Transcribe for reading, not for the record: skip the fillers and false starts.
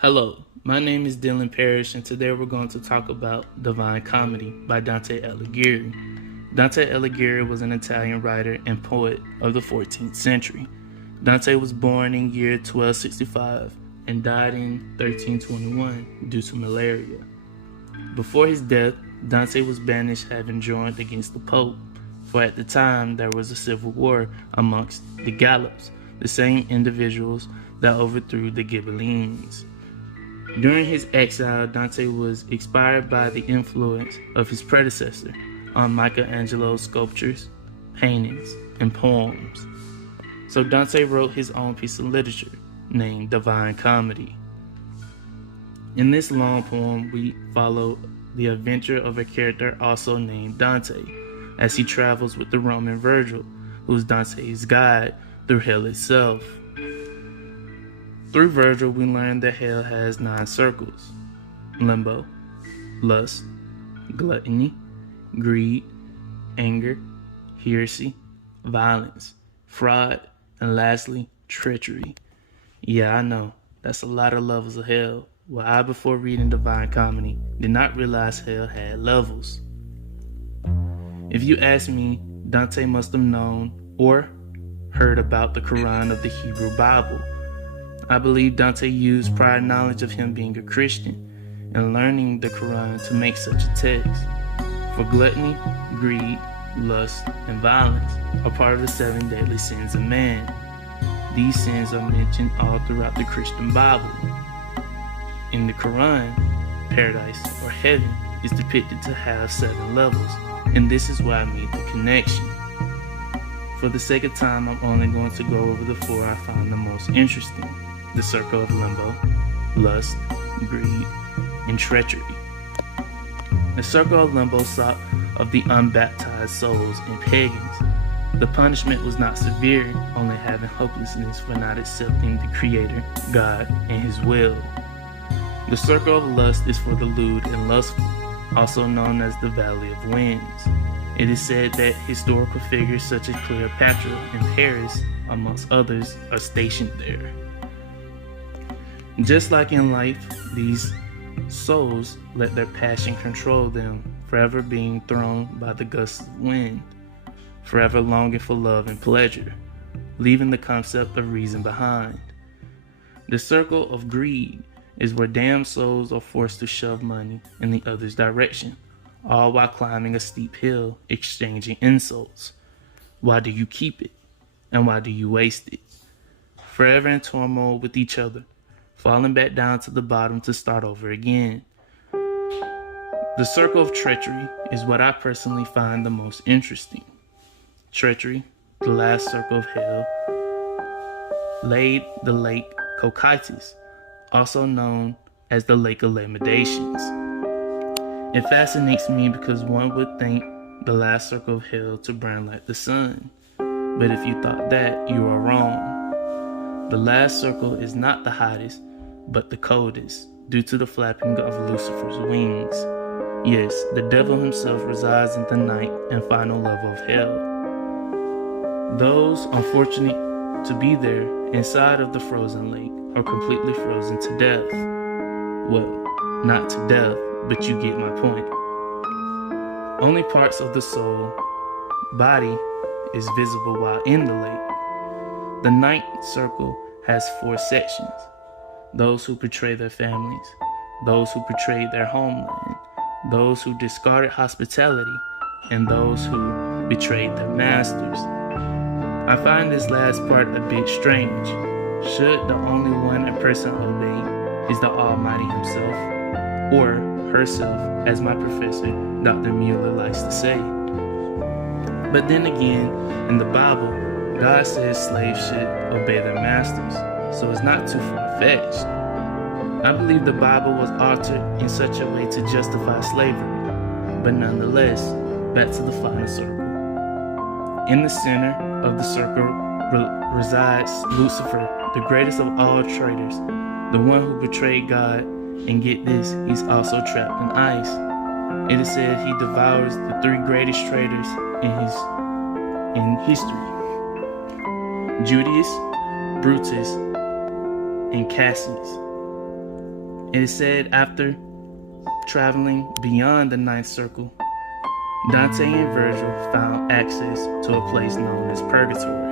Hello, my name is Dylan Parrish, and today we're going to talk about Divine Comedy by Dante Alighieri. Dante Alighieri was an Italian writer and poet of the 14th century. Dante was born in year 1265 and died in 1321 due to malaria. Before his death, Dante was banished, having joined against the Pope, for at the time there was a civil war amongst the Gallops, the same individuals that overthrew the Ghibellines. During his exile, Dante was inspired by the influence of his predecessor on Michelangelo's sculptures, paintings, and poems. So Dante wrote his own piece of literature named Divine Comedy. In this long poem, we follow the adventure of a character also named Dante, as he travels with the Roman Virgil, who is Dante's guide through hell itself. Through Virgil, we learn that hell has 9 circles: limbo, lust, gluttony, greed, anger, heresy, violence, fraud, and lastly, treachery. Yeah, I know, that's a lot of levels of hell. Well, I, before reading Divine Comedy, did not realize hell had levels. If you ask me, Dante must have known or heard about the Quran of the Hebrew Bible. I believe Dante used prior knowledge of him being a Christian and learning the Quran to make such a text. For gluttony, greed, lust, and violence are part of the 7 deadly sins of man. These sins are mentioned all throughout the Christian Bible. In the Quran, paradise or heaven is depicted to have 7 levels, and this is why I made the connection. For the sake of time, I'm only going to go over the 4 I find the most interesting: the circle of limbo, lust, greed, and treachery. The circle of limbo sought of the unbaptized souls and pagans. The punishment was not severe, only having hopelessness for not accepting the Creator, God, and His will. The circle of lust is for the lewd and lustful, also known as the Valley of Winds. It is said that historical figures such as Cleopatra and Paris, amongst others, are stationed there. Just like in life, these souls let their passion control them, forever being thrown by the gusts of wind, forever longing for love and pleasure, leaving the concept of reason behind. The circle of greed is where damned souls are forced to shove money in the other's direction, all while climbing a steep hill, exchanging insults. Why do you keep it? And why do you waste it? Forever in turmoil with each other, falling back down to the bottom to start over again. The circle of treachery is what I personally find the most interesting. Treachery, the last circle of hell, laid the lake Cocytus, also known as the Lake of Lamentations. It fascinates me because one would think the last circle of hell to burn like the sun. But if you thought that, you are wrong. The last circle is not the hottest, but the coldest, due to the flapping of Lucifer's wings. Yes, the devil himself resides in the ninth and final level of hell. Those unfortunate to be there inside of the frozen lake are completely frozen to death. Well, not to death, but you get my point. Only parts of the soul, body, is visible while in the lake. The ninth circle has 4 sections: those who betray their families, those who betrayed their homeland, those who discarded hospitality, and those who betrayed their masters. I find this last part a bit strange. Should the only one a person obey is the Almighty Himself, or herself, as my professor, Dr. Mueller, likes to say? But then again, in the Bible, God says slaves should obey their masters, so it's not too far-fetched. I believe the Bible was altered in such a way to justify slavery, but nonetheless, back to the final circle. In the center of the circle resides Lucifer, the greatest of all traitors, the one who betrayed God, and get this, he's also trapped in ice. It is said he devours the 3 greatest traitors in history: Judas, Brutus, and Cassius. It is said after traveling beyond the ninth circle, Dante and Virgil found access to a place known as purgatory.